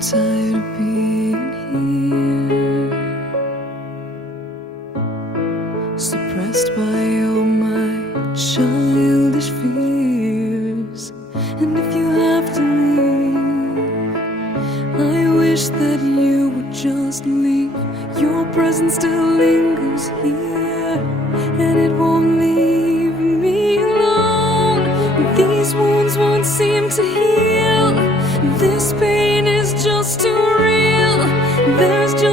tired of being here, suppressed by all my childish fears. And if you have to leave, I wish that you would just leave. Your presence still lingers here, and it won't leave me alone. These wounds won't seem to heal. This pain is just too real. There's just